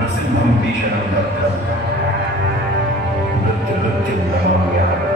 नृसिंहं भीषणं भद्रं मृत्युमृत्युं नमाम्यहम्।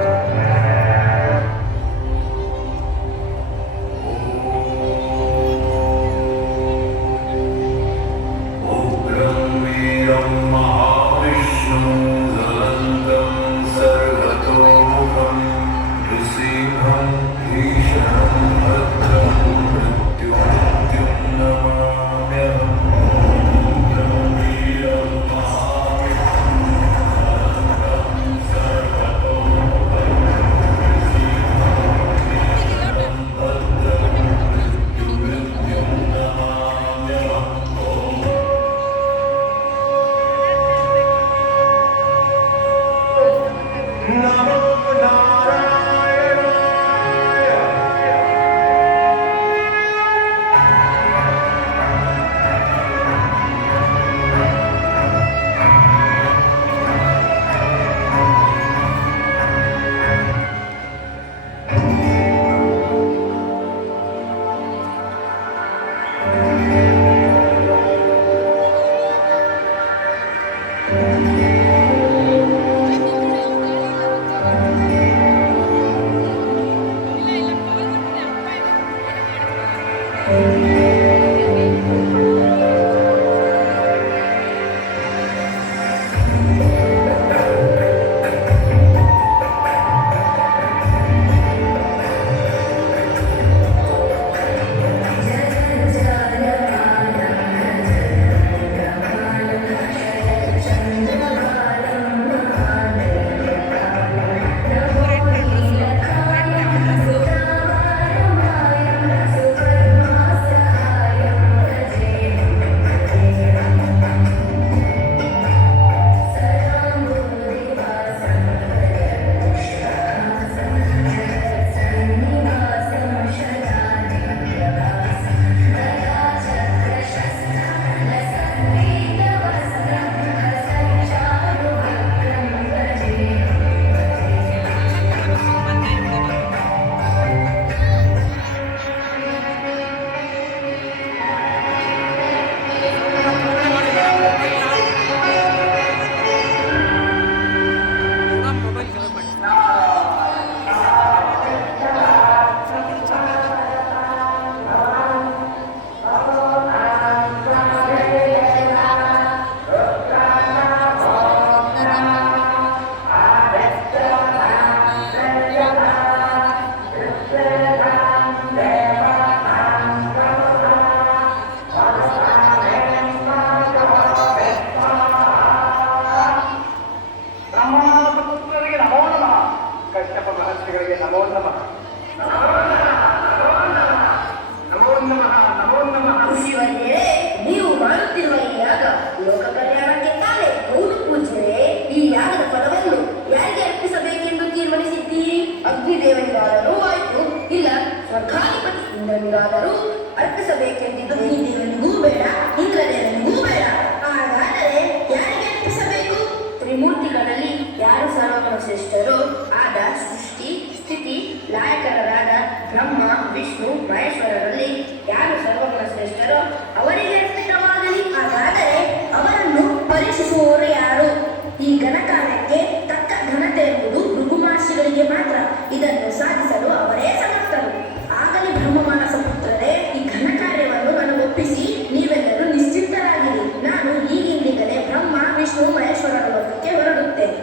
ಅಗ್ನಿದೇವನಿಗಾದರೂ ಆಯಿತು, ಇಲ್ಲ ಸ್ವರ್ಗಾಧಿಪತಿ ಇಂದ್ರನಿಗಾದರೂ ಅರ್ಪಿಸಬೇಕೆಂದಿದ್ದು ಈ ದೇವನಿಗೂ ಬೇಡ, ಇಂದ್ರದೇವನಿಗೂ ಬೇಡ. ಹಾಗಾದರೆ ಯಾರಿಗೆ ಅರ್ಪಿಸಬೇಕು? ತ್ರಿಮೂರ್ತಿಗಳಲ್ಲಿ ಯಾರು ಸರ್ವಗುಣ ಶ್ರೇಷ್ಠರು ಆದ ಸೃಷ್ಟಿ ಸ್ಥಿತಿ ಲಯಕರರಾದ ಬ್ರಹ್ಮ ವಿಷ್ಣು ಮಹೇಶ್ವರರಲ್ಲಿ ಯಾರು ಸರ್ವಗುಣ ಶ್ರೇಷ್ಠರೋ ಅವರಿಗೆ ಅರ್ಪಿತವಾಗಲಿ. ಹಾಗಾದರೆ ಅವರನ್ನು ಪರೀಕ್ಷಿಸುವವರು ಯಾರು? ಈ ಘನಕಾರ್ಯಕ್ಕೆ ತಕ್ಕ ಘನತೆ ಎಂಬುದು ಭೃಗು ಮಹರ್ಷಿಗಳಿಗೆ ಮಾತ್ರ. ಇದನ್ನು ಸಾಧಿಸಲು ಅವರೇ ಸಮರ್ಥರು. ಆಗಲಿ ಬ್ರಹ್ಮಮಾನಸ ಪುತ್ರರೇ, ಈ ಘನ ಕಾರ್ಯವನ್ನು ನನಗೊಪ್ಪಿಸಿ ನೀವೆಲ್ಲರೂ ನಿಶ್ಚಿಂತರಾಗಿರಿ. ನಾನು ಈಗಿಂದಲೇ ಬ್ರಹ್ಮ ವಿಷ್ಣು ಮಹೇಶ್ವರರ ಲೋಕಕ್ಕೆ ಹೊರಡುತ್ತೇನೆ.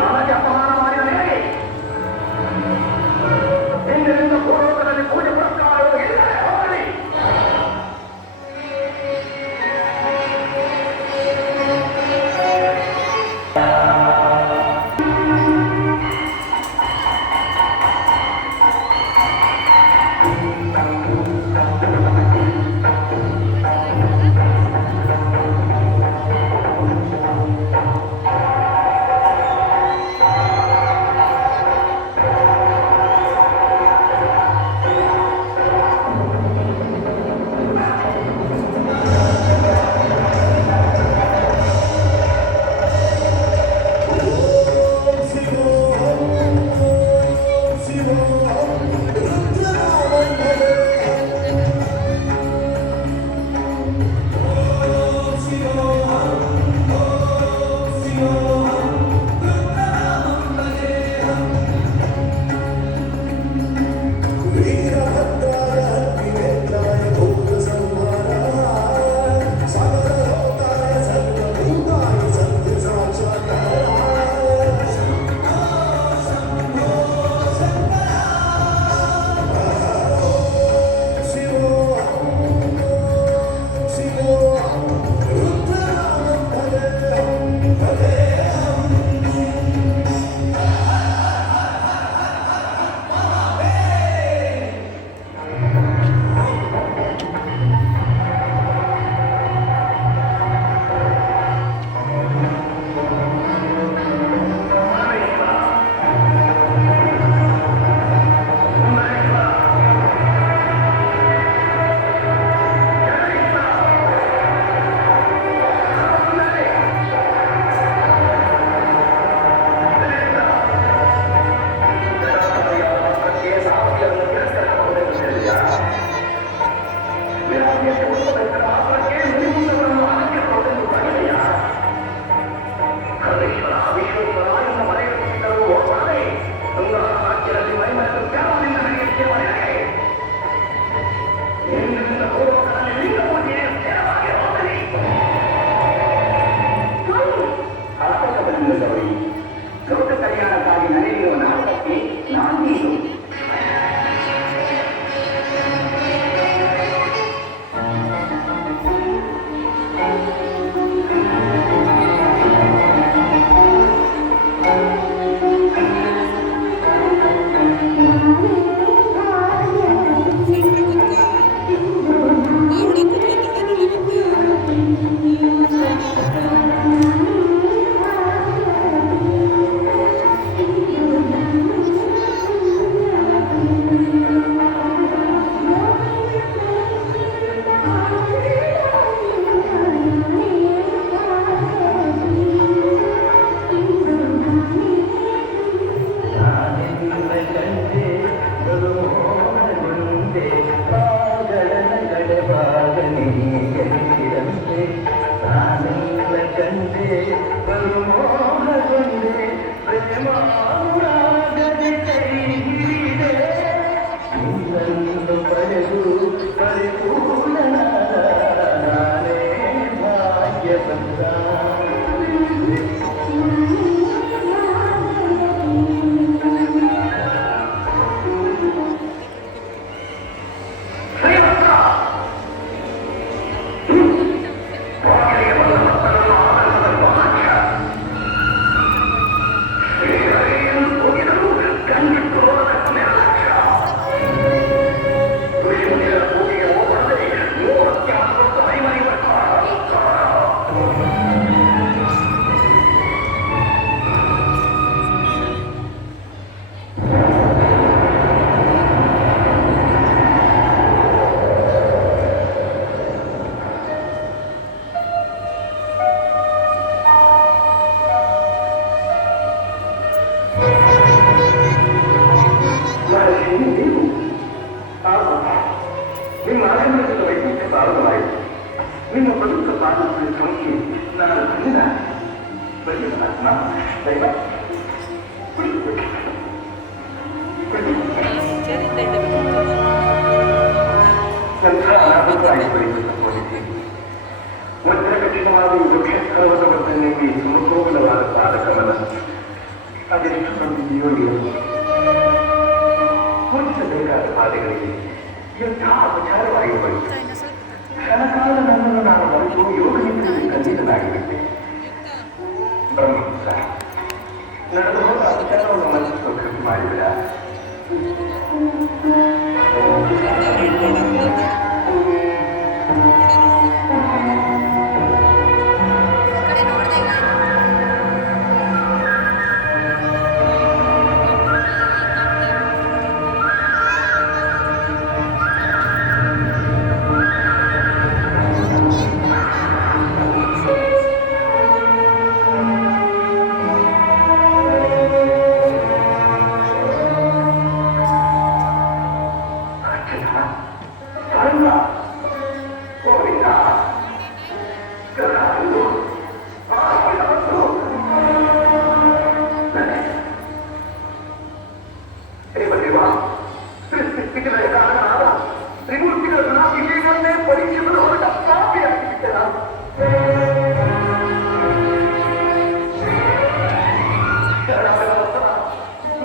ನನಗೆ ಅಪಮಾನ ಮಾಡಿದ ನಿನಗೆ ಇಂದಿನಿಂದ Gracias. ಸಾರಂಗ ಗೋವಿಂದ ಗರುಡಾಂದು ದೇವದೇವ ಸೃಷ್ಟಿಗಳ ಕಾರಣನಾದ ತ್ರಿಮೂರ್ತಿಗಳನ್ನ ವಿವೇಕನ್ನೇ ಪರೀಕ್ಷಿಸಲು ಹೊರಟ ಪಾಪಿಯಾಗಿಬಿಟ್ಟೆ ನಾನು.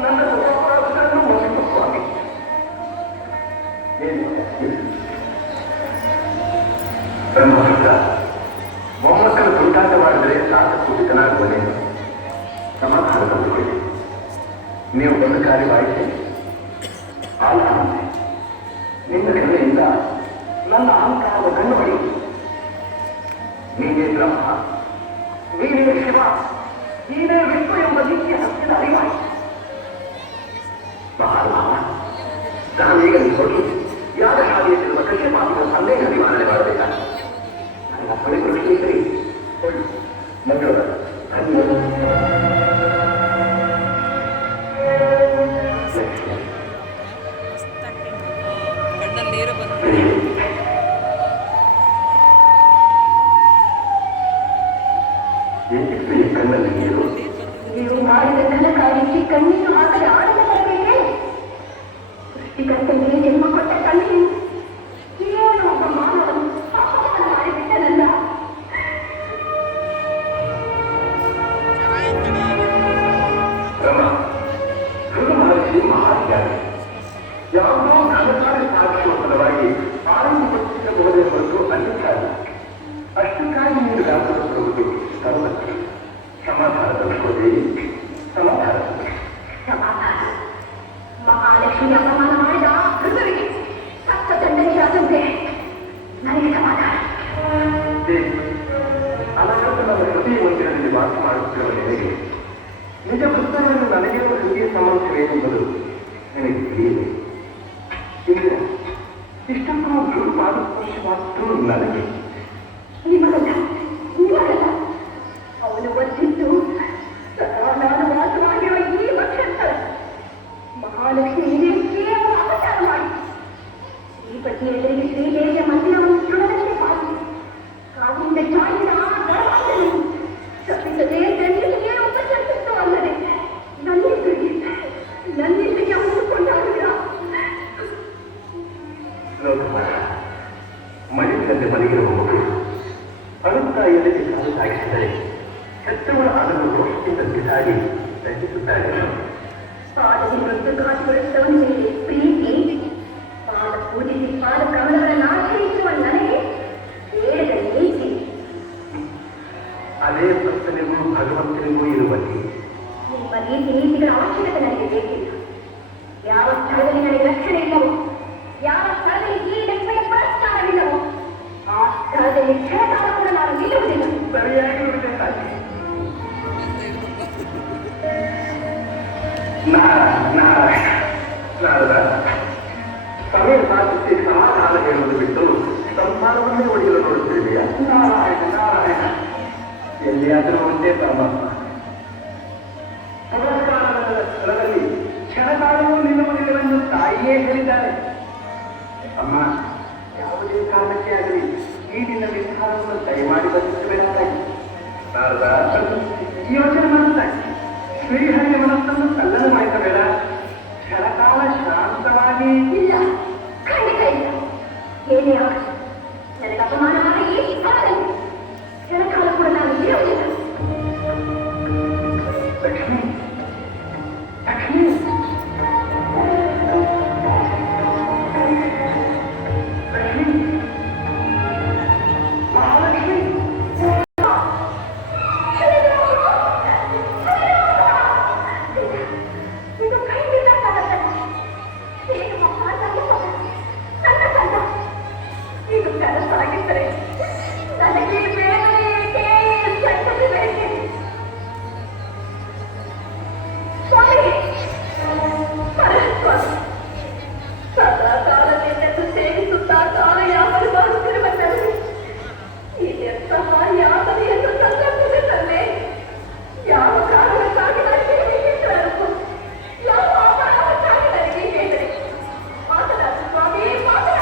ನನ್ನ ಅಪರಾಧಗಳನ್ನು ಮರೆತು ಸ್ವಾಮಿ. ಬ್ರಹ್ಮಪುತ್ರ ಮೊಮ್ಮಕ್ಕಳು ತುಂಟಾಟ ಮಾಡಿದರೆ ಸಾಕ ಕುಟಿತನಾಗುವನೇ. ಸಮಾಧಾನ ತಂದುಕೊಳ್ಳಿ. ನೀವು ಒಂದು ಕಾರ್ಯವಾಯಿತೆ ಆಲೋಚನೆ. ನಿನ್ನ ಕರುಣೆಯಿಂದ ನನ್ನ ಅಹಂಕಾರದ ಕಣ್ಣು ಹೊಡಿ. ನೀನೇ ಬ್ರಹ್ಮ, ನೀನೇ ಶಿವ, ನೀನೇ ವಿಶ್ವ ಎಂಬ ನಿತ್ಯ ಸತ್ಯದ ಅರಿವಾಯಿತು. ಮಹಾನುಭಾವ, ನಾನೀಗ ಹೋಗಿ ಯಾಗಶಾಲೆಯಲ್ಲಿರುವ ಕಶ್ಯಪಾತಿಗಳ ಸಂದೇಹ ನಿವಾರಣೆ ಮಾಡಬೇಕಾಗಿ ನನ್ನ ಪರಿಪುರುಷೇಶ್ವರಿ ಮಂಗಳೂರು ಕಣ್ಣಲ್ಲಿ ನೀರು ಬಂದು ಕಣ್ಣಲ್ಲಿ ನೀರು. ನೀವು ಮಾಡಿದ ಘನಕಾರ್ಯಕ್ಕೆ ಕಣ್ಣೀರು ಹಾಕದೆ ಆಡಲು ಬರಬೇಕೆ? ಸೃಷ್ಟಿಕರ್ತನಿಗೆ ಜನ್ಮ ಕೊಟ್ಟ ಕಣ್ಣೀರು ಏನು ಒಬ್ಬ ಮಾನವನು ಅಪಮಾನ ಮಾಡಿಬಿಟ್ಟನಲ್ಲ. ಮಹರ್ಷಿ ಮಹಾಜ್ಞಾನಿ ಯಾವುದೋ ಘನಕಾರ್ಯ ಸಾಧಿಸುವ ಆರಂಭ ಪಡಿಸಬಹುದೇ ಹೊರತು ಅನ್ಯಕಾಲ. ಅಷ್ಟಕ್ಕಾಗಿ ನೀನು ವ್ಯಾಪಕಪಡುವುದು ಸರ್ವತ್ರ. ಸಮಾಧಾನ ತಲುಪೋದೇ ಸಮಾಧಾನ. ಸಮಾಧಾನ. ಮಹಾಲಕ್ಷ್ಮಿ ಅಪಮಾನ ಮಾಡಿದ ಮೃದುವಿಗೆ ಸತ್ತ ದಂಡನೆಯಾದಂತೆ ನನಗೆ ಸಮಾಧಾನ. ಅನಂತರ ನನ್ನ ಹೃದಯ ಮಂದಿರದಲ್ಲಿ ವಾಸ ಮಾಡುತ್ತಿರುವ ನಿನಗೆ ನಿಜ ಪುಸ್ತಕವನ್ನು ನನಗಿರುವ ಹೃದಯ ಸಂಬಂಧವೇನೆಂಬುದು ನನಗೆ ತಿಳಿಯದೆ ಇಂದಿನ ಇಷ್ಟೊಂದು ಗುರು ಪಾದಸ್ಪರ್ಶವಾದರೂ ನನಗೆ ನಿಮಗಲ್ಲ, ನಿಮಗಲ್ಲ. ಅವನು ವರ್ತಿದ್ದು ಸದಾ ನಾನು ವಾಸವಾಗಿರುವ ಈ ಪಕ್ಷಸ್ಥಳ ಮಹಾಲಕ್ಷ್ಮಿಗೆ ಕೇವಲ ಅಪಚಾರ ಮಾಡಿ ಶ್ರೀಪತಿ ಎದುರಿಗೆ ಶ್ರೀದೇವಿಯ ಮಂದಿರವನ್ನು ಸುಡದಂತೆ ಮಾಡಿ ಕಾವಿಂದ ಚಾಯಿದ ಆ ಗರ್ಭವನ್ನು ತಪ್ಪಿಸದೆ ತಂದೆಗೆ ಉಪಚರಿಸಿತ್ತು ಅಲ್ಲದೆ ನನ್ನಿಂದಿಗೆ ಹುಡುಕೊಂಡಾಗ ಲೋಕಮಾನ ಮನೆಯಲ್ಲಿ ಮಲಗಿರುವ ಮಗು ಅಳುತ್ತಾ ಎಲ್ಲಿಗೆ ಕಾಲು ಸಾಗಿಸಿದರೆ ಹೆತ್ತವರ ಅದನ್ನು ರೋಷದಿಂದ ಬಿಸಾಡಿ ದಂಡಿಸುತ್ತಾರೆ. ಪಾದದಿ ಮೃತ್ಯುಘಾತಗೊಳಿಸಿದವನ ಮೇಲೆ ಪ್ರೀತಿ, ಪಾದ ಪೂಜಿಸಿ ಪಾದ ಕಮಲಗಳನ್ನು ಆಶ್ರಯಿಸುವ ನನಗೆ ಬೇಡದ ನೀತಿ. ಅದೇ ಭಕ್ತನಿಗೂ ಭಗವಂತನಿಗೂ ಇರುವಲ್ಲಿ ನಿಮ್ಮ ನೀತಿ ನೀತಿಗಳ ಅವಶ್ಯಕತೆ ನನಗೆ ಬೇಕಿಲ್ಲ. ಯಾವ ಸ್ಥಳದಲ್ಲಿ ನನಗೆ ರಕ್ಷಣೆ ಇಲ್ಲವೋ, ಯಾವ ಸ್ಥಳದಲ್ಲಿ ಈ ಲೆಕ್ಕದ ಪರಸ್ಕಾರವಿಲ್ಲವೋ ಆ ಸ್ಥಳದಲ್ಲಿ ಕ್ಷಣಕಾಲ ಕೂಡ ನಾನು ನಿಲ್ಲುವುದಿಲ್ಲ. ಸರಿಯಾಗಿ ಉಳಿಬೇಕಾಗಿ ನಾರದ ಸಮಯ ಸಾಧಿಸಿ ಸಮಾಧಾನ ಹೇಳುವುದು ಬಿಟ್ಟು ಸಂಸಾರವನ್ನೇ ಒಡೆಯಲು ನೋಡುತ್ತಿರುವೆಯಾ? ನಾರಾಯಣ ನಾರಾಯಣ, ಎಲ್ಲಿಯಾದರೂ ಒಂದೇ ಪರಮಾತ್ಮ. ಪುರಸ್ಕಾರದ ಸ್ಥಳದಲ್ಲಿ ಕ್ಷಣಕಾಲವೂ ನಿಲ್ಲುವುದಿಲ್ಲವೆಂದು ತಾಯಿಯೇ ಹೇಳಿದ್ದಾರೆ. ಅಮ್ಮ, ಯಾವುದೇ ಕಾರಣಕ್ಕೆ ಆಗಲಿ ಈ ನಿನ್ನ ನಿರ್ಧಾರವನ್ನು ದಯಮಾಡಿ ಬದುಕಬೇಡಾಗಿ. ನಾರದ ಯೋಚನೆ ಮಾಡುತ್ತಾಗಿ ಶ್ರೀಹರಿಯ ಮನಸ್ಸನ್ನು ಕಲ್ಲನ್ನು ಮಾಡಿಸಬೇಡ. ಕ್ಷಣಕಾಲ ಶಾಂತವಾಗಿ ಇಲ್ಲ, ಖಂಡಿತ ಇಲ್ಲ. ಏನೇ ಆಗಲಿ ನನಗೆ ಅಪಮಾನ ಮಾಡಿ ಈ ಸ್ಥಳದಲ್ಲಿ ಕ್ಷಣಕಾಲ ಕೂಡ ನಾನು ಇರುವುದಿಲ್ಲ. ಲಕ್ಷ್ಮಿ ಲಕ್ಷ್ಮಿ ಲಕ್ಷ್ಮಿ ಮಹಾಲಕ್ಷ್ಮಿ ಇದು ಖಂಡಿತ ಸಾಧ್ಯ. ಏನು ಮಹಾಸಂಗಮ ನನ್ನ ಕಂಡ ಇದು ಕನಸಾಗಿದ್ದರೆ ನನಗೆ ಬೇರೆ ಸಂತತಿ ಬೇಕೆ. ಸ್ವಾಮಿ, ಸ್ವಾಮಿ, ಸದಾ ಕಾಲದಿಂದೆಂದು ಸೇವಿಸುತ್ತಾ ಕಾಲ ಯಾವನು ಬರುತ್ತಿರುವ ನನಗೆ ಈ ಎಂತಹ ಯಾತನೆಯನ್ನು ಸಂಕಲ್ಪದೆ ತನ್ನೆ. ಯಾವ ಕಾರಣಕ್ಕಾಗಿ ನನಗೆ ಯಾವ ಅಪರಾಧಕ್ಕಾಗಿ ನನಗೆ ಹೇಳಿದರೆ ಮಾತನಾಡು ಸ್ವಾಮಿ, ಮಾತನಾಡು.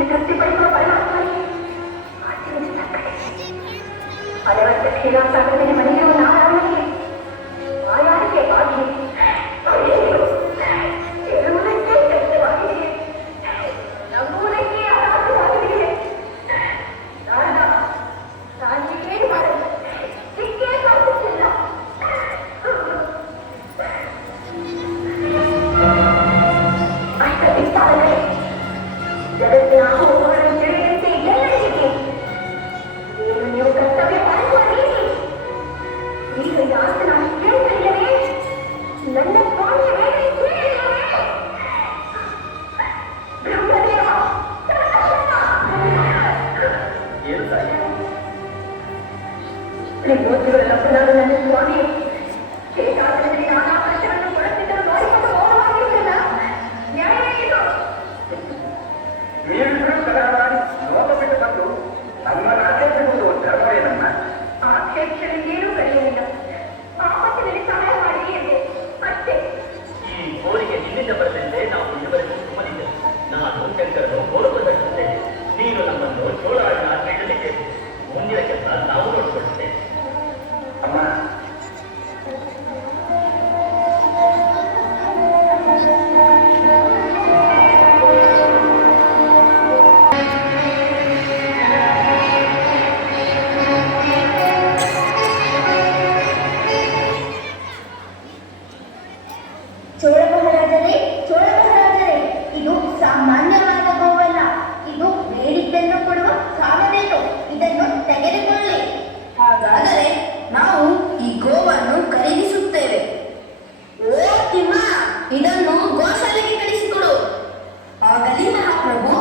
ನೀಡಿ ತೃಪ್ತಿಪಡಿಸುವ ಪರಮಾತ್ಮನೇ ಅನವರ್ತ ಕ್ಷೀರಾಸಾಗರದಲ್ಲಿ ಮನೆಯಿರುವ ನಾರಾಯಣನಿಗೆ ಆಯಾರಿಕೆ ಬಾಗಿ ಎರುವುದಕ್ಕೆ ಕಷ್ಟವಾಗಿದೆ, ನಂಬುವುದಕ್ಕೆ ಅಸಾಧ್ಯವಾಗಿದೆ. ನಾರದ ನಾನು ಏನು ಮಾಡಲು ಸಿಕ್ಕೇ ಸಾಧಿಸಿಲ್ಲ. ಅಷ್ಟವಿದ್ದಾದರೆ ಜಗತ್ತಿನ ಹೋಗುಗಳನ್ನು ತಿಳಿದಂತೆ ಎಲ್ಲರಿಗಿದೆ. ಏನು ನೀವು ಕರ್ತವ್ಯ ಪಾಲಿಸುವ ರೀತಿ ಈಗ ಯಾಕೆ ನಾನು ಕೇಳುತ್ತಿಲ್ಲವೇ? ನನ್ನ ಸ್ವಾಮಿಯ ಮೇಲೆ ಕೇಳಿಲ್ಲವೇ? ಬ್ರಹ್ಮದೇವ ನಿಮ್ಮೋದ್ಯಗಳೆಲ್ಲ ಪುನರು ನನ್ನ ಸ್ವಾಮಿ ಶೇಷಾಸನದಲ್ಲಿ ನಾನಾ ಕಷ್ಟವನ್ನು ಕೊಡುತ್ತಿದ್ದರೂ ನೋಡಿಕೊಂಡು ಮೌನವಾಗಿರುವುದಿಲ್ಲ. ನ್ಯಾಯ ಇದು. ನೀವಿಬ್ಬರು ಕಲಹ ಮಾಡಿ ಲೋಕ ಬಿಟ್ಟು ಬಂದು ನಮ್ಮನ್ನು ಆಚರಿಸುವುದು ಧರ್ಮವೇನಮ್ಮ? ಆಕ್ಷೇಪಿಸಲಿದ್ದೇನೂ ಕರೆಯುವುದಿಲ್ಲ. ಪಾಪದಲ್ಲಿ ಸಹಾಯ ಮಾಡಿ ಎಂದೆ ಅಷ್ಟೇ. ಈ ಕೋರಿಕೆ ನಿನ್ನಿಂದ ಬರಲೆಂದೇ ನಾವು ಇದುವರೆಗೂ ಸುಮ್ಮನಿದ್ದೆವು. ನಾನು ಶಂಕರನು ಗೌರವಪಡಿಸುತ್ತೇನೆ. ನೀನು ನಮ್ಮನ್ನು ಚೋಳಾಡಿನ ನೀಡಲಿದ್ದೇವೆ. ಮುಂದಿನ ಕೆಲಸ ನಾವು ನೋಡಿಕೊಳ್ಳುತ್ತೇವೆ. ಅಮ್ಮ, ಚೋಳ ಮಹಾರಾಜರೇ, ಚೋಳ ಮಹಾರಾಜರೇ, ಇದು ಸಾಮಾನ್ಯವಾದ ಗೋವಲ್ಲ. ಇದು ಬೇಡಿದ್ದನ್ನು ಕೊಡುವ ಕಾಮಧೇನು. ಇದನ್ನು ತೆಗೆದುಕೊಳ್ಳಿ. ಹಾಗಾದರೆ ನಾವು ಈ ಗೋವನ್ನು ಖರೀದಿಸುತ್ತೇವೆ. ಓ ತಿಮ್ಮ, ಇದನ್ನು ಗೋಶಾಲೆಗೆ ಕಳಿಸಿಕೊಡು. ಆಗಲಿ ಮಹಾಪ್ರಭು.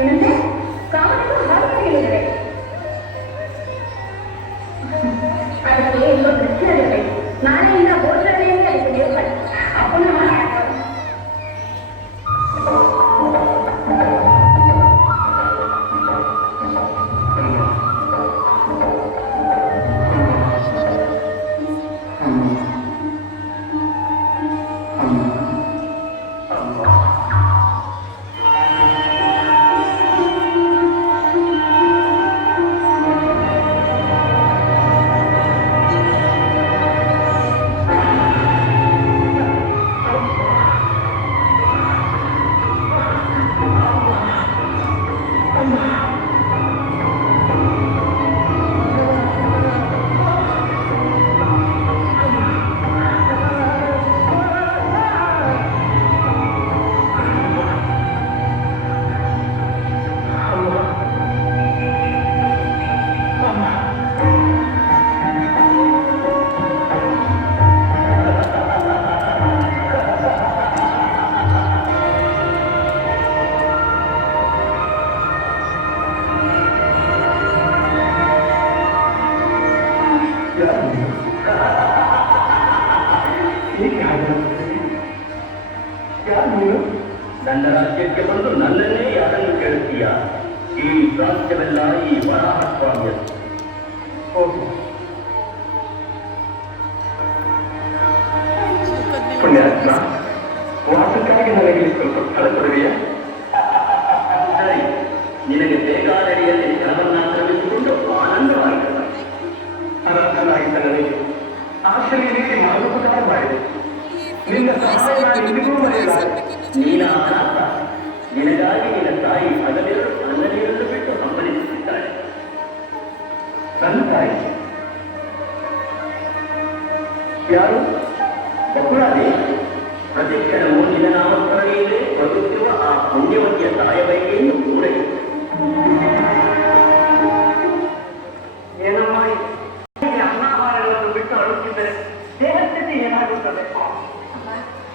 ಏನಂದ್ರೆ ಕಾಮಧೇನು ಹಾಗೆ ಹೇಳಿದರೆ ಅದಕ್ಕೆ ಇನ್ನೂ ದೃಷ್ಟಿರಬೇಕು. ನಾಳೆಯಿಂದ ಗೋಚರಣೆಯಲ್ಲಿ ಅದಕ್ಕೆ ದೇವಸ್ಥಾನ ಅಪ್ಪನ ಮಾಡ್ತಾರೆ. ನನ್ನ ರಾಜ್ಯಕ್ಕೆ ಬಂದು ನನ್ನನ್ನೇ ಯಾರನ್ನು ಕೇಳುತ್ತೀಯ? ಈ ರಾಜ್ಯವೆಲ್ಲ ಈ ವರಾಹ ಸ್ವಾಮಿಯದು. ಪುಣ್ಯಾತ್ಮ, ವಾಸಕ್ಕಾಗಿ ನನಗೆ ಸ್ವಲ್ಪ ಸ್ಥಳ ಕೊಡುವೆಯಾ? ಸರಿ, ನಿನಗೆ ಬೇಕಾದಡಿಯಲ್ಲಿ ಜನವನ್ನಾಕ್ರಮಿಸಿಕೊಂಡು ಆನಂದವಾಯಿತು. ಅನಾಥನಾಗಿದ್ದ ನನಗೆ ಆಶ್ರಯ ನೀಡಿ ಮಾರುಪಕಾರ ಮಾಡಿದೆ. ನಿನ್ನ ಸಹಾಯ ನಾನು ಎಂದಿಗೂ ಮರೆಯಲಾರೆ. ನೀನ ಅನಾಥ. ನಿನಗಾಗಿ ನಿನ್ನ ತಾಯಿ ಹಗಲಿರುಳು ಅನ್ನನೀರನ್ನು ಬಿಟ್ಟು ಹಂಬಲಿಸುತ್ತಿದ್ದಾಳೆ. ನನ್ನ ತಾಯಿ ಯಾರು? ಮಕ್ಕಳಲ್ಲಿ ಪ್ರತಿ ಕ್ಷಣವೂ ನಿನ್ನ ನಾಮಸ್ಮರಣೆಯಲ್ಲೇ ಬದುಕಿರುವ ಆ ಪುಣ್ಯವತಿಯ ತಾಯ ಬಯಕೆಯನ್ನು ಪೂರೈಸಿ. ಏನಮ್ಮ ಅನ್ನಾಹಾರಗಳನ್ನು ಬಿಟ್ಟು ಅಳುತ್ತಿದ್ದರೆ ದೇಹಸ್ಥಿತಿ ಏನಾಗುತ್ತದೆ?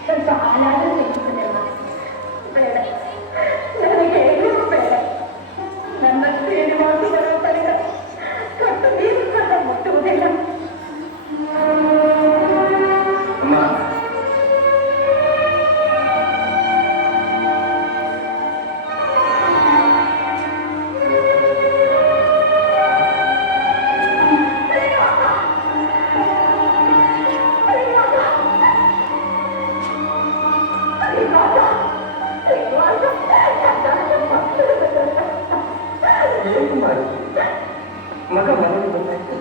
ಸ್ವಲ್ಪ ಹಾಲಾದರೂ ತೆಗೆದುಕೊಂಡೆಲ್ಲ ಬೇಡ, ನನಗೆ ಏನೂ ಬೇಡ. ನನ್ನ ಶ್ರೀನಿವಾಸ ಬರೋ ತನಕ ಕಟ್ಟು ನೀರು ಸಹ ಮುಟ್ಟುವುದಿಲ್ಲ. ಅಮ್ಮ, ಏನು ಮಾಡಿ ಮಗ ಮನೆಗೆ ಬಂದಾಯ್ತು.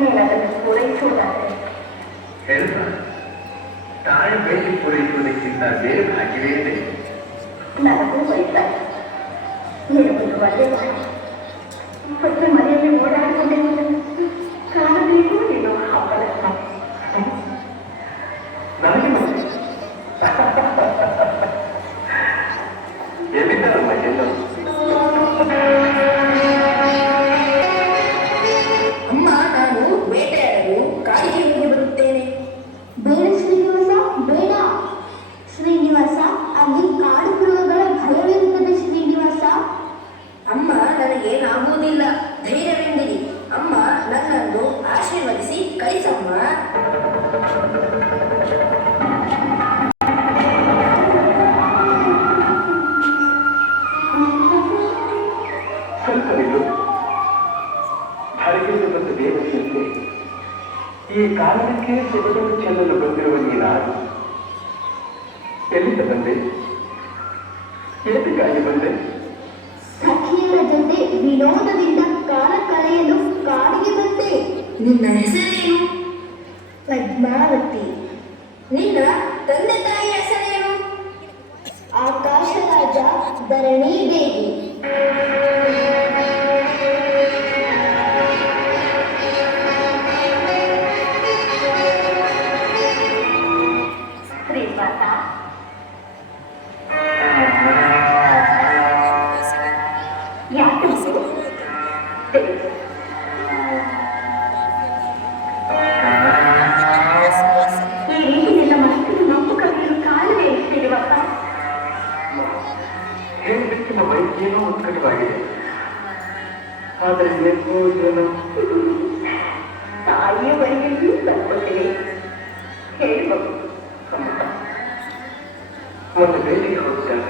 ನೀನದನ್ನು ಪೂರೈಸುವುದಾದರೆ ಹೇಳ್ತ ತಾಯಿ ಬೇಟಿ ಪೂರೈಸುವುದಕ್ಕಿಂತ ಬೇರೆ ಭಾಗ್ಯವೇ ಇದೆ. ನನಗೂ ವಯಸ್ಸಾಗಿ ನೀನು ಒಂದು ಒಳ್ಳೆಯ ಹೊಸ ಮನೆಯಲ್ಲಿ ಓಡಾಡಿಕೊಂಡಿರುವುದನ್ನು ಕಾಣಬೇಕು ನೀನು ಹಬ್ಬದ ನನಗೆ ಎಲ್ಲಿದ್ದಾರಮ್ಮ ಎಲ್ಲರೂ? ಅಮ್ಮ, ನಾನು ಬೇಟೆಯಾಡಲು ಕಾಡಿಗೆ ಹೋಗಿ ಬರುತ್ತೇನೆ. ಬೇಡ ಶ್ರೀನಿವಾಸ, ಬೇಡ ಶ್ರೀನಿವಾಸ, ಅಲ್ಲಿ ಕಾಡು ಮೃಗಗಳ ಭಯವಿರುತ್ತದೆ ಶ್ರೀನಿವಾಸ. ಅಮ್ಮ, ನನಗೇನಾಗುವುದಿಲ್ಲ, ಧೈರ್ಯವೆಂದಿರಿ. ಅಮ್ಮ, ನನ್ನನ್ನು ಆಶೀರ್ವದಿಸಿ ಕಳಿಸಮ್ಮ. ಸ್ವಲ್ಪ ನಿಲ್ಲು. ಧರೆಗೆ ಮತ್ತು ದೇವತೆಯಂತೆ ಈ ಕಾರಣಕ್ಕೆ ಸೊಗಡನ್ನು ಚೆಲ್ಲಲು ಬಂದಿರುವ ನೀನಾರು. ಎಲ್ಲಿಂದ ಬಂದೆ? ಏತಕ್ಕಾಗಿ ಬಂದೆ? ಸಖಿಯರ ಜೊತೆ ವಿನೋದದಿಂದ ಕಾಲ ಕಳೆಯಲು ಕಾಡಿಗೆ ಬಂದೆ. ನಿನ್ನ ಹೆಸರೇನು? ಪದ್ಮಾವತಿ. ನಿನ್ನ ತಂದೆ ತಾಯಿಯ ಹೆಸರೇನು? ಆಕಾಶರಾಜ, ಧರಣಿ ದೇವಿ. ಶ್ರೀನಿವಾಸ, ಯಾಕೆ ಹೀಗೆ? ತಿಳಿಸು. ಈ ರೀತಿ ನಿನ್ನ ಮನಸ್ಸಿಗೆ ನೊಂದು ಕಲಿಯಲು ಕಾರಣವೇ ಶ್ರೀನಿವಾಸ? ಹೇಳಬೇಕೆಂಬ ವೈದ್ಯೇನೋ ಉತ್ಕಟವಾಗಿದೆ. ಆದರೆ ಏನೋ ಏನೋ ತಾಯಿಯ ಬಳಿಯಲ್ಲಿ ಬರ್ಕೊಳ್ತೀವಿ. ಹೇಳಬಹುದು. ಒಂದು ಭೇಟಿಗೆ ಹೋಗಿದ್ದಾಗ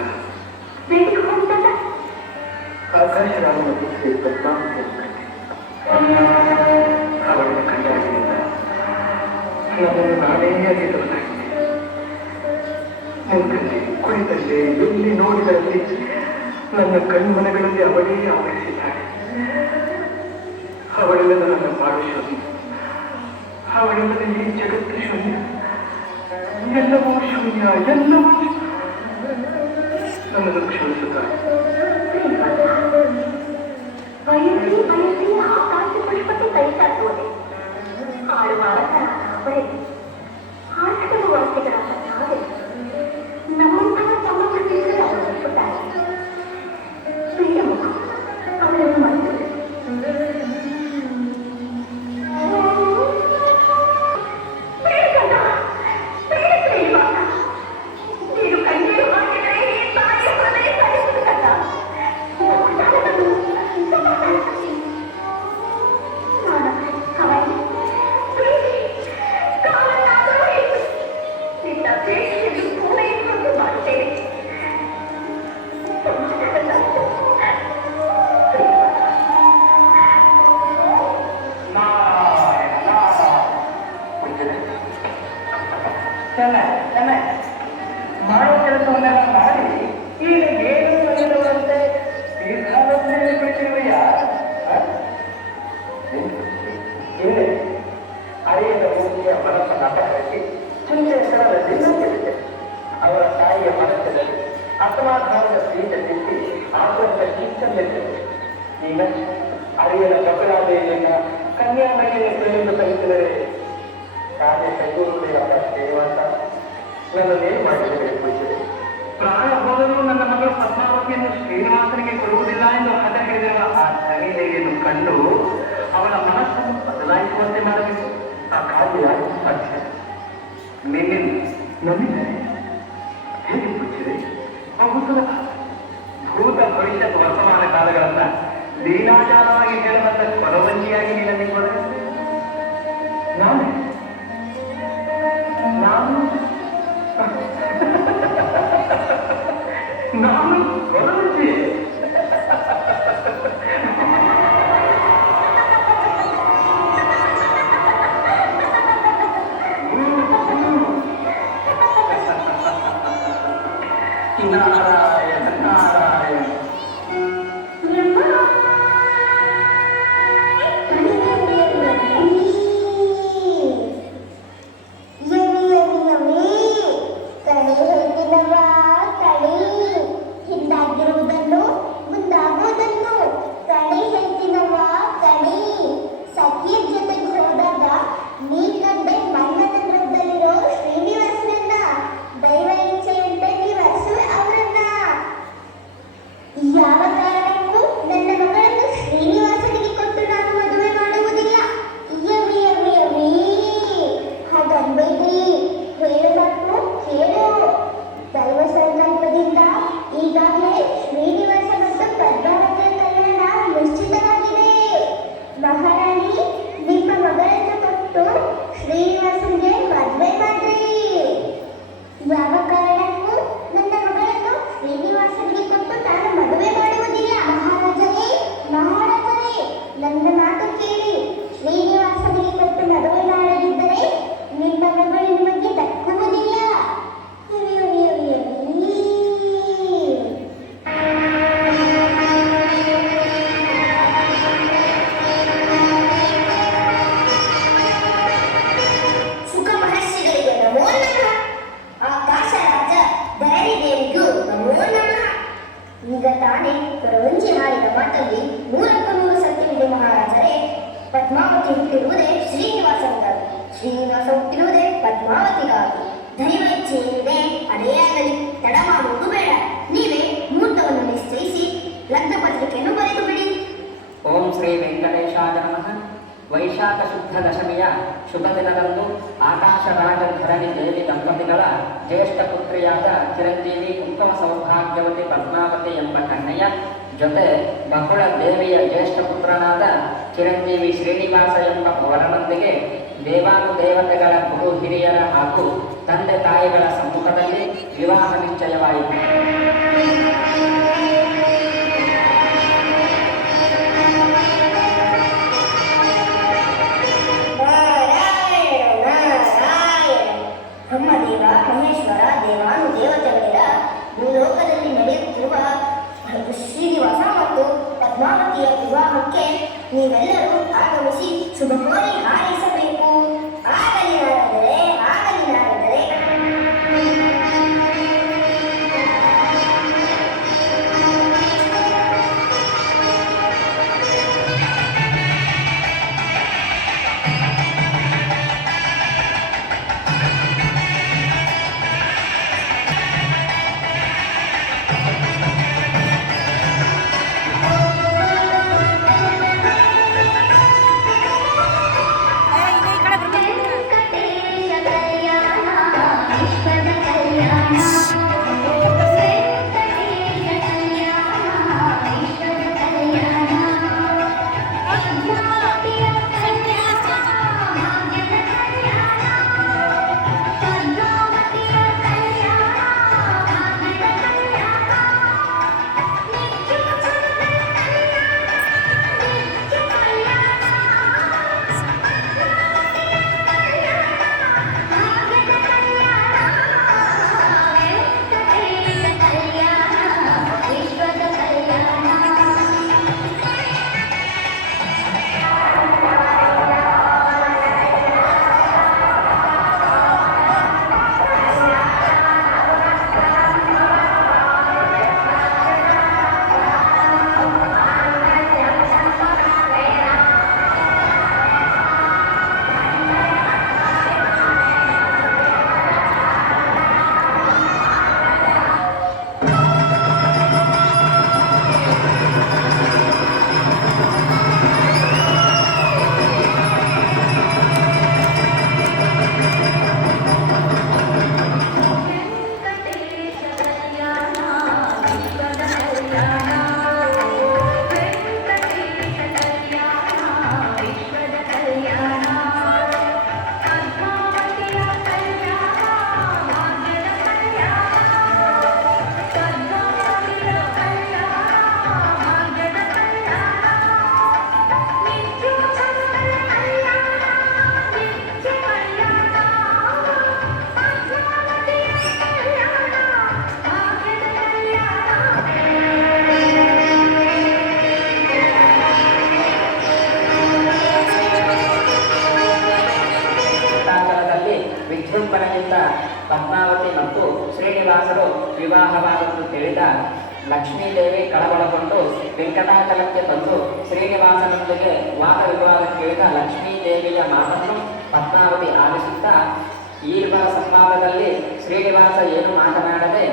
ಬೇಡಿಕೆ ಹೋಗ್ತದ? ಆಕಾಶರಾಮನ ಪುತ್ರಿ ಪದ್ಮಾವತಿ ಅವಳನ್ನು ಕಂಡಾಗಿನಿಂದ ನನ್ನನ್ನು ನಾನೇ ಅರಿತವನಾಗಿದೆ. ನಿಂತಲ್ಲಿ, ಕುಳಿತಲ್ಲಿ, ಎಲ್ಲಿ ನೋಡಿದಲ್ಲಿ ನನ್ನ ಕಣ್ಮನಗಳಲ್ಲಿ ಅವಳೇ ಆವರಿಸಿದ್ದಾಳೆ. ಅವಳೆಲ್ಲದ ನನ್ನ ಪಾಡು ಶೂನ್ಯ, ಅವಳೆಲ್ಲದ ಈ ಜಗತ್ತು ಶೂನ್ಯ, ಎಲ್ಲವೂ ಶೂನ್ಯ, ಎಲ್ಲವೂ ನನ್ನನ್ನು ಕ್ಷಮಿಸುತ್ತಾರೆ. ಬಯಸಿ ಬಯಸಿ ಆಕಾಶ ಪುಷ್ಪಕ್ಕೆ ಕೈ ಚಾಚುವುದೇ ಆಡುವ ಅವರೇ, ಆಟದ ವಾಸಿಗಳಾದ ನಾವೇ ನಮ್ಮಂತಹ ಸಮವರ್ತಿಗಳು ಅವರಿಸುತ್ತಾರೆ. ಬೇಡ ಅವರನ್ನು ಮರೆತು ನೀನು ಕಣ್ಣೀರು ಹಾಕಿದರೆ ಈ ತಾಯಿಯ ಹೃದಯ ಸರಿಸುತ್ತಲ್ಲ. ನಿನ್ನ ಬೇಕೆಯನ್ನು ಪೂರೈಸುವುದು ಮಾಡುತ್ತೇನೆ. ಚೆನ್ನಾಗಿ ಮಾಡೋ ಕೆಲಸವನ್ನೆಲ್ಲ ಮಾಡಿ ಈಗ ಏನು ಬಂದಿರುವಂತೆ ದೀರ್ಘಾವಧಿಯಲ್ಲಿ ಬಿಟ್ಟಿರುವೆಯ ಹಿಂದೆ ಅರಿಯದ ಮೂರ್ತಿಯ ಮನಸ್ಸನ್ನು ಅಪಹರಿಸಿ ಚಿಂತೆ ಸ್ಥಳದಲ್ಲಿ ನಂಬಿಸಿದೆ. ಅವರ ತಾಯಿಯ ಮನಸ್ಸಿನಲ್ಲಿ ಅಸಮಾಧಾನದ ಬೀಜ ಬಿತ್ತಿ ಆತಂಕ ಸರಿಯಲ್ಲ. ಈಗ ಅರಿಯನ ಬಕರಾದೇವಿಯನ್ನ ಕನ್ಯಾಮಣಿಯನ್ನು ಸೇರಿಎಂದು ಕಲಿಸಿದರೆ ಕಾರ್ಯ ಕೈಗೂರುವುದಿಲ್ಲ ಶ್ರೀನಿವಾಸ. ನನ್ನನ್ನೇನು ಮಾಡಿದರೆ ಪೂಜೆ? ಪ್ರಾಣ ಹೋದರೂ ನನ್ನ ಮಗಳು ಪದ್ಮಾವತಿಯನ್ನು ಶ್ರೀನಿವಾಸನಿಗೆ ಕೊಡುವುದಿಲ್ಲ ಎಂದು ಹಠ ಹಿಡಿದಿರುವ ಆ ಸರಿದೇವಿಯನ್ನು ಕಂಡು ಅವಳ ಮನಸ್ಸನ್ನು ಬದಲಾಯಿಸುವಂತೆ ಮಾಡಬೇಕು. ಆ ಕಾರ್ಯ ಸಾಧ್ಯ. ನನ್ನಿಂದರೆ ಹೇಗೆ ಪೂಜಿಸಿದೆ? ಬಹು ಸುಲಭ. ಭೂತ ಭವಿಷ್ಯತ್ ವರ್ತಮಾನ ಕಾಲಗಳನ್ನ ಲೀಲಾಚಾರವಾಗಿ ಹೇಳುವಂತ ಕೊರವಂಜಿಯಾಗಿ ನೀನಲ್ಲಿ ಹೋದರೆ ನಾನು ಕೊರವಂಜಿ. ನಾರಾಯಣ ನಾರಾಯಣ. ಹಿಂದಾಗಿರುವುದನ್ನು ಮುಂದಾಗುವುದನ್ನು ಕಣಿ ಹೇಳ್ತೀನವ್ವ ಕಣಿ. ಸಖಿಯ ಜೊತೆಗೆ ಹೋದಾಗ ನೀ ಕಂಡೆ ಮನ್ನದಲ್ಲಿರೋ ಶ್ರೀನಿವಾಸನನ್ನ ದೈವ ಇಚ್ಛೆಯಂತೆ ನೀವು ಹಸುವೆ ಅವರನ್ನ. ಯಾವ ಕಾರಣಕ್ಕೂ ನನ್ನ ಮಗಳನ್ನು ಶ್ರೀನಿವಾಸನಿಗೆ ಕೊಟ್ಟು ನಾನು ಮದುವೆ ಮಾಡುವುದಿಲ್ಲ. ಯವಿ ಯವಿ ಯವಿ ಹಾಗನ್ಬೇಡಿ. ಹೇಳು ಮಾತು ಕೇಳು. ದೈವ ಸಂಕಲ್ಪದಿಂದ ಈಗಾಗಲೇ ಶ್ರೀನಿವಾಸ ಮತ್ತು ಪದ್ಮಾವತಿಯ ಕಲ್ಯಾಣ ನಿಶ್ಚಿತವಾಗಿದೆ. ಮಹಾರಾಣಿ ನಿಮ್ಮ ಮಗಳನ್ನು ಕೊಟ್ಟು ಶ್ರೀನಿವಾಸನಿಗೆ ಮದುವೆ ಮಾಡ್ರಿ. ಯಾವ ಕಾರಣಕ್ಕೂ ನನ್ನ ಮಗಳನ್ನು ಶ್ರೀನಿವಾಸನಿಗೆ ಕೊಟ್ಟು ನಾನು ಮದುವೆ ಮಾಡುವುದಿಲ್ಲ. ಮಹಾರಾಜರೇ ಮಹಾರಾಜರೇ ನನ್ನ ಮಾತು ಕೇಳಿ. ಶ್ರೀನಿವಾಸನಿಗೆ ಕೊಟ್ಟು ಮದುವೆ ಮಾಡದಿದ್ದರೆ ನಿಮ್ಮ ಮಗಳು ನಿಮಗೆ ದಕ್ಕುವುದಿಲ್ಲ. ಸುಖ ಮಹರ್ಷಿಗಳಿಗೆ ನಮೋ ನಮಃ. ಆಕಾಶ ರಾಜ ಧರಣಿದೇವಿಗೂ ನಮೋ ನಮಃ. ಈಗ ತಾನೇ ಕೊರವಂಜಿ ಹಾಡಿದ ಮಾತಲ್ಲಿ 100ಕ್ಕೂ 100 ಸತ್ಯವಿದೆ ಮಹಾರಾಜರೇ. ಪದ್ಮಾವತಿ ಹುಟ್ಟಿರುವುದೇ ಶ್ರೀನಿವಾಸನಿಗಾಗಿ, ಶ್ರೀನಿವಾಸ ಹುಟ್ಟಿರುವುದೇ ಪದ್ಮಾವತಿಗಾಗಿ. ದೈವ ಇಚ್ಛೆ ಏನಿದೆ ಅದೇ ಆಗಲಿ. ತಡ ಮಾಡುವುದು ಬೇಡ. ನೀವೇ ಮುಹೂರ್ತವನ್ನು ನಿಶ್ಚಯಿಸಿ ಲಗ್ನಪತ್ರಿಕೆಯನ್ನು ಬರೆದು ಬಿಡಿ. ಓಂ ಶ್ರೀ ವೆಂಕಟೇಶಾಯ ನಮಃ. ವೈಶಾಖ ಶುದ್ಧ ದಶಮಿಯ ಶುಭ ದಿನದಂದು ಆಕಾಶರಾಜ ಧರಣಿ ದೇವಿ ದಂಪತಿಗಳ ಜ್ಯೇಷ್ಠ ಪುತ್ರಿಯಾದ ಚಿರಂಜೀವಿ ಉತ್ತಮ ಸೌಭಾಗ್ಯವತಿ ಪದ್ಮಾವತಿ ಎಂಬ ಕನ್ಯೆಯ ಜೊತೆ ಬಕುಳ ದೇವಿಯ ಜ್ಯೇಷ್ಠ ಪುತ್ರನಾದ ಚಿರಂಜೀವಿ ಶ್ರೀನಿವಾಸ ಎಂಬ ಪವನದೊಂದಿಗೆ ದೇವಾನುದೇವತೆಗಳ ಗುರು ಹಿರಿಯರ ಹಾಗೂ ತಂದೆ ತಾಯಿಗಳ ಸಮ್ಮುಖದಲ್ಲಿ ವಿವಾಹ ನಿಶ್ಚಯವಾಯಿತು. ಬ್ರಹ್ಮದೇವ ಮಹೇಶ್ವರ ದೇವಾನುದೇವತೆಗಳ ಭೂಲೋಕದಲ್ಲಿ ನಡೆಯುತ್ತಿರುವ ಶ್ರೀನಿವಾಸ ಮತ್ತು ಪದ್ಮಾವತಿಯ ವಿವಾಹಕ್ಕೆ ನೀವೆಲ್ಲರೂ ಆಗಮಿಸಿ ಶುಭ ಕೋರಿ ಹಾರೈಸಬೇಕು. ಆಗಲಿ ನಾರದರೆ ಆಗಲಿ ನಾರದರೆ. ಶ್ರೀನಿವಾಸರು ವಿವಾಹವಾಗುವುದು ತಿಳಿದ ಲಕ್ಷ್ಮೀದೇವಿ ಕಳವಳಗೊಂಡು ವೆಂಕಟಾಚಲಕ್ಕೆ ಬಂದು ಶ್ರೀನಿವಾಸನೊಂದಿಗೆ ವಾದ ವಿವಾದ ಕೇಳಿದ ಲಕ್ಷ್ಮೀದೇವಿಯ ಮಾತನ್ನು ಪದ್ಮಾವತಿ ಆಲಿಸುತ್ತಾ ಈರ್ವ ಸಂವಾದದಲ್ಲಿ ಶ್ರೀನಿವಾಸ ಏನು ಮಾತನಾಡದೆ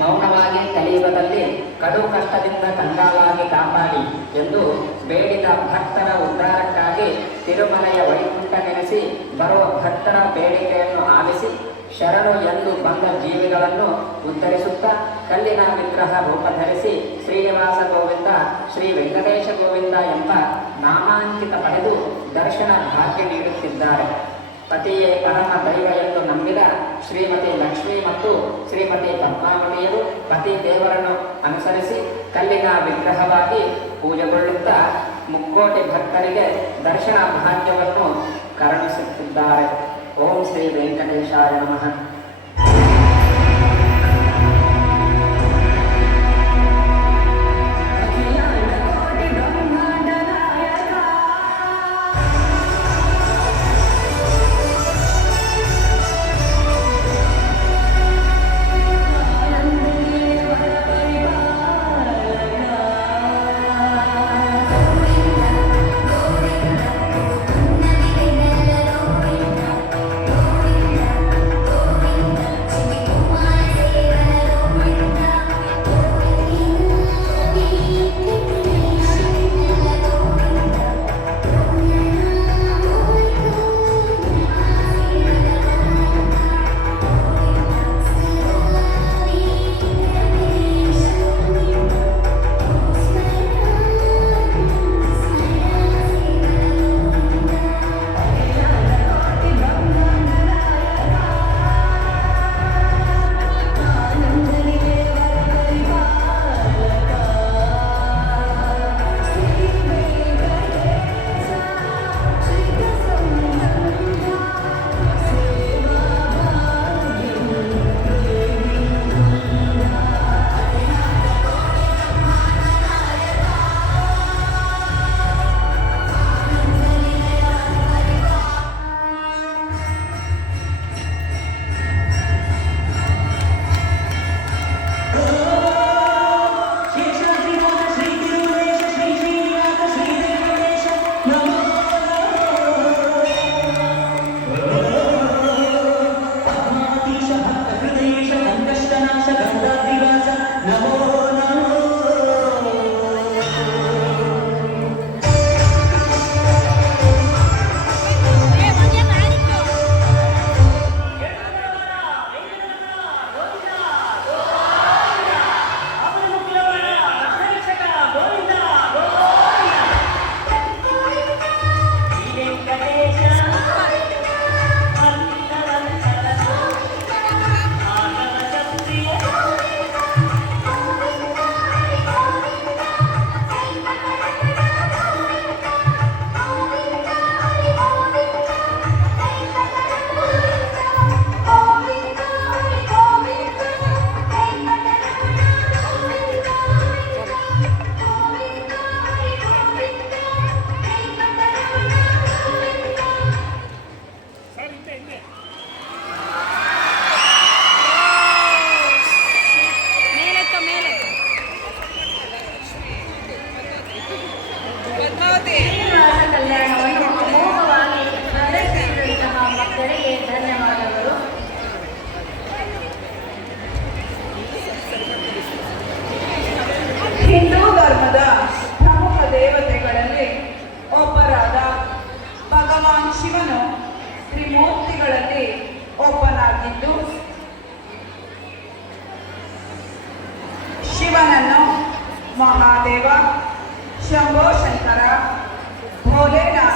ಮೌನವಾಗಿ ಕಲಿಯುಗದಲ್ಲಿ ಕಡು ಕಷ್ಟದಿಂದ ಕಂಗಾಲಾಗಿ ಕಾಪಾಡಿ ಎಂದು ಬೇಡಿದ ಭಕ್ತರ ಉದ್ಧಾರಕ್ಕಾಗಿ ತಿರುಮಲೆಯ ವೈಕುಂಠ ನೆನೆಸಿ ಬರುವ ಭಕ್ತರ ಬೇಡಿಕೆಯನ್ನು ಆಲಿಸಿ ಶರಣು ಎಂದು ಬಂದ ಜೀವಿಗಳನ್ನು ಉದ್ಧರಿಸುತ್ತಾ ಕಲ್ಲಿನ ವಿಗ್ರಹ ರೂಪ ಧರಿಸಿ ಶ್ರೀನಿವಾಸ ಗೋವಿಂದ ಶ್ರೀ ವೆಂಕಟೇಶ ಗೋವಿಂದ ಎಂಬ ನಾಮಾಂಕಿತ ಪಡೆದು ದರ್ಶನ ಭಾಗ್ಯ ನೀಡುತ್ತಿದ್ದಾರೆ. ಪತಿಯೇ ಪರಮ ದೈವ ಎಂದು ನಂಬಿದ ಶ್ರೀಮತಿ ಲಕ್ಷ್ಮಿ ಮತ್ತು ಶ್ರೀಮತಿ ಪದ್ಮಾವತಿಯರು ಪತಿ ದೇವರನ್ನು ಅನುಸರಿಸಿ ಕಲ್ಲಿನ ವಿಗ್ರಹವಾಗಿ ಪೂಜೆಗೊಳ್ಳುತ್ತಾ ಮುಕ್ಕೋಟಿ ಭಕ್ತರಿಗೆ ದರ್ಶನ ಭಾಗ್ಯವನ್ನು ಕರುಣಿಸುತ್ತಿದ್ದಾರೆ. ಓಂ ಶ್ರೀ ವೆಂಕಟೇಶಾಯ ನಮಃ. ಹಿಂದೂ ಧರ್ಮದ ಪ್ರಮುಖ ದೇವತೆಗಳಲ್ಲಿ ಒಬ್ಬರಾದ ಭಗವಾನ್ ಶಿವನು ತ್ರಿಮೂರ್ತಿಗಳಲ್ಲಿ ಒಬ್ಬನಾಗಿದ್ದು ಶಿವನನ್ನು ಮಹಾದೇವ, ಶಂಭೋ ಶಂಕರ, ಭೋಲೆನಾಥ